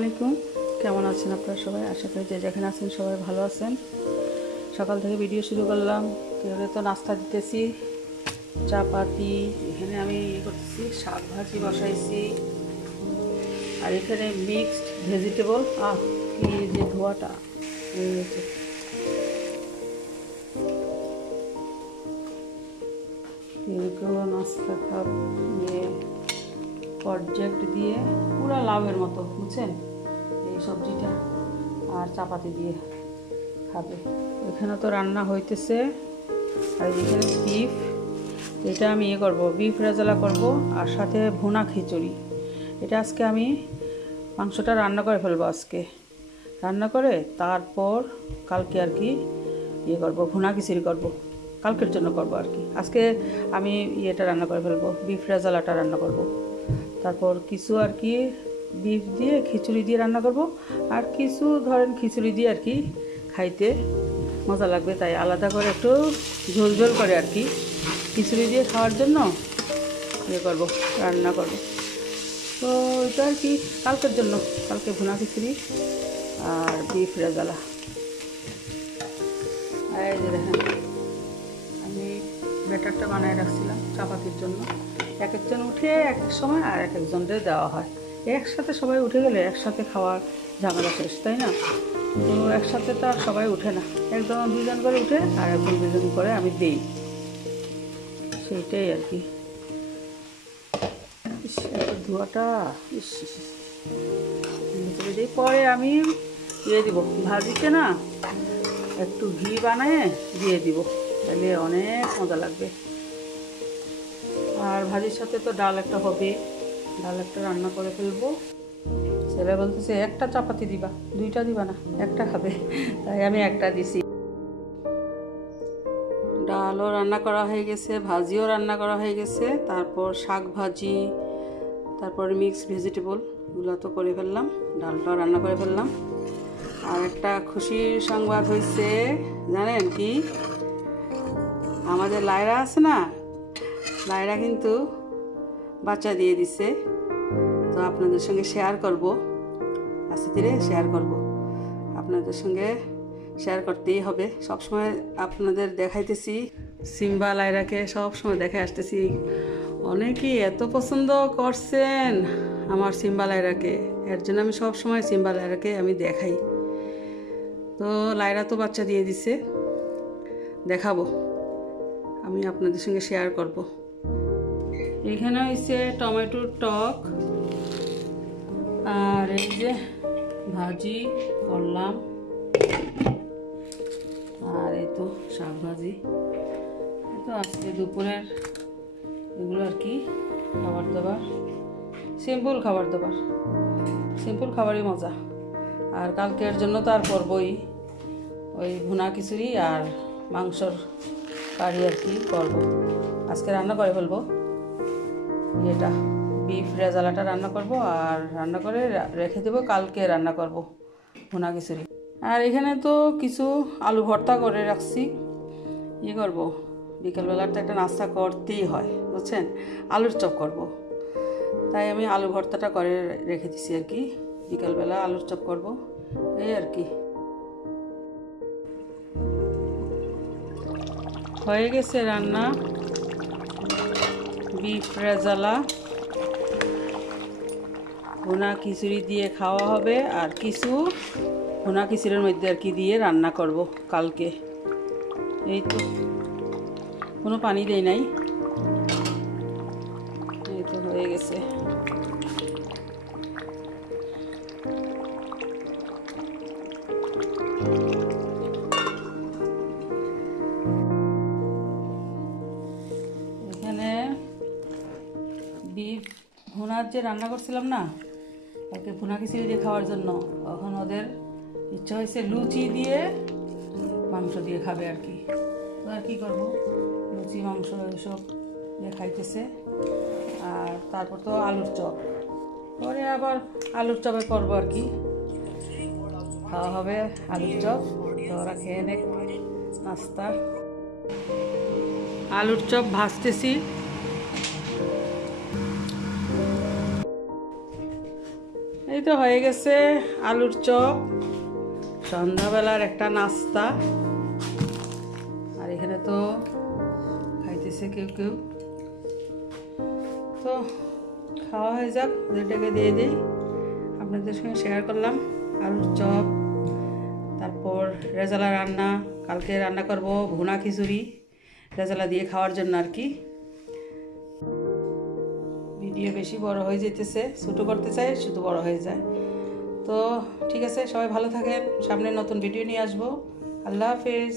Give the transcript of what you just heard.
আলাইকুম, কেমন আছেন আপনারা সবাই? আশা করি যে যেখানে আছেন সবাই ভালো আছেন। সকাল থেকে ভিডিও শুরু করলাম। কেউ তো নাস্তা দিতেছি, চাপাতি, এখানে আমি করতেছি শাক ভাজি বসাইছি, আর এখানে মিক্সড ভেজিটেবল। কি যে ধোয়াটা কেউ নাস্তা খাব প্রজেক্ট দিয়ে পুরো লাভের মতো, বুঝছেন? এই সবজিটা আর চাপাতি দিয়ে খাবে। এখানে তো রান্না হইতেছে, আর এখানে বিফ, এটা আমি করব, বিফ রেজালা করব, আর সাথে ভুনা খিচুড়ি। এটা আজকে আমি মাংসটা রান্না করে ফেলবো। আজকে রান্না করে তারপর কালকে আর কি করব, ভুনা খিচুড়ি করব, কালকের জন্য করব আর কি। আজকে আমি এটা রান্না করে ফেলবো, বিফ রেজালাটা রান্না করব। তারপর কিছু আর কি বিফ দিয়ে খিচুড়ি দিয়ে রান্না করব, আর কিছু ধরেন খিচুড়ি দিয়ে আর কি খাইতে মজা লাগবে, তাই আলাদা করে একটু ঝোল ঝোল করে আর কি খিচুড়ি দিয়ে খাওয়ার জন্য করব, রান্না করব। তো এটা আর কি কালকের জন্য, কালকে ভুনা খিচুড়ি আর বিফ রেজালা। এই যে দেখেন, আমি ব্যাটারটা বানিয়ে রাখছিলাম চাপাতির জন্য। এক একজন উঠে এক এক সময় আর এক একজনদের দেওয়া হয়। একসাথে সবাই উঠে গেলে একসাথে খাওয়ার ঝামেলা শেষ, তাই না? তো একসাথে তো আর সবাই উঠে না, একজন দুজন করে উঠে আর একজন দুজন করে আমি দিই, সেইটাই আর কি। ধোয়াটা দিই, পরে আমি দিব ভাজিতে না, একটু ঘি বানিয়ে দিয়ে দিব, তাহলে অনেক মজা লাগবে। আর ভাজির সাথে তো ডাল একটা হবে, ডাল একটা রান্না করে ফেলবো। ছেলে বলতেছে একটা চাপাতি দিবা, দুইটা দিবা না, একটা খাবে, তাই আমি একটা দিছি। ডালও রান্না করা হয়ে গেছে, ভাজিও রান্না করা হয়ে গেছে, তারপর শাক ভাজি, তারপর মিক্সড ভেজিটেবল, এগুলো তো করে ফেললাম, ডালটাও রান্না করে ফেললাম। আর একটা খুশির সংবাদ হয়েছে, জানেন কি? আমাদের লায়রা আছে না, লায়রা কিন্তু বাচ্চা দিয়ে দিছে। তো আপনাদের সঙ্গে শেয়ার করব, আস্তে ধীরে শেয়ার করব, আপনাদের সঙ্গে শেয়ার করতেই হবে। সবসময় আপনাদের দেখাইতেছি সিম্বা লায়রাকে, সবসময় দেখে আসতেছি। অনেকেই এত পছন্দ করছেন আমার সিম্বা লায়রাকে, এর জন্য আমি সবসময় সিম্বা লায়রাকে আমি দেখাই। তো লায়রা তো বাচ্চা দিয়ে দিছে, দেখাবো, আমি আপনাদের সঙ্গে শেয়ার করব। এখানে হয়েছে টমেটোর টক, আর এই যে ভাজি করলাম, আর এই তো শাক ভাজি। এই তো আজকে দুপুরের এগুলো আর কি খাবার দাবার, সিম্পল খাবার দাবার, সিম্পল খাবারই মজা। আর কালকের জন্য তো আর করবই, ওই ভুনা খিচুড়ি আর মাংসর কারি আর কি করব। আজকে রান্না করে ফেলবো, এটা বিফ রেজালাটা রান্না করব, আর রান্না করে রেখে দেবো, কালকে রান্না করব ভুনা খিচুড়ি। আর এখানে তো কিছু আলু ভর্তা করে রাখছি, করব, বিকেলবেলাটা একটা নাস্তা করতেই হয়, বুঝছেন? আলুর চপ করব, তাই আমি আলু ভর্তাটা করে রেখে দিছি আর কি, বিকেলবেলা আলুর চপ করব, এই আর কি। হয়ে গেছে রান্না, বিফ রেজালা ভুনা খিচুড়ি দিয়ে খাওয়া হবে, আর কিছু ভুনা খিচুড়ির মধ্যে আর কি দিয়ে রান্না করব কালকে। এই তো কোনো পানি দেই নাই, এই তো হয়ে গেছে। এখানে বিফ ভুনার যে রান্না করছিলাম না কালকে ভুনা খিচুড়ি দিয়ে খাওয়ার জন্য, তখন ওদের ইচ্ছা হয়েছে লুচি দিয়ে মাংস দিয়ে খাবে আর কি। তো আর কি করবো, লুচি মাংস এসব দিয়ে খাইতেছে। আর তারপর তো আলুর চপ, পরে আবার আলুর চপে করবো আর কি, খাওয়া হবে আলুর চপ। তো ওরা খেয়ে নেক নাস্তা। আলুর চপ ভাজতেছি, এই এই তো হয়ে গেছে আলুর চপ, সন্ধ্যাবেলার একটা নাস্তা। আর এখানে তো খাইতেছে কেউ কেউ। তো খাওয়া হয়ে যাক, ওদেরটাকে দিয়ে দিই। আপনাদের সঙ্গে শেয়ার করলাম আলুর চপ, তারপর রেজালা রান্না। কালকে রান্না করব ভুনা খিচুড়ি রেজালা দিয়ে খাওয়ার জন্য আর কি। ভিডিও বেশি বড় হয়ে যেতেছে, ছোটো করতে চাই শুধু বড় হয়ে যায়। তো ঠিক আছে, সবাই ভালো থাকেন, সামনে নতুন ভিডিও নিয়ে আসবো। আল্লাহ হাফেজ।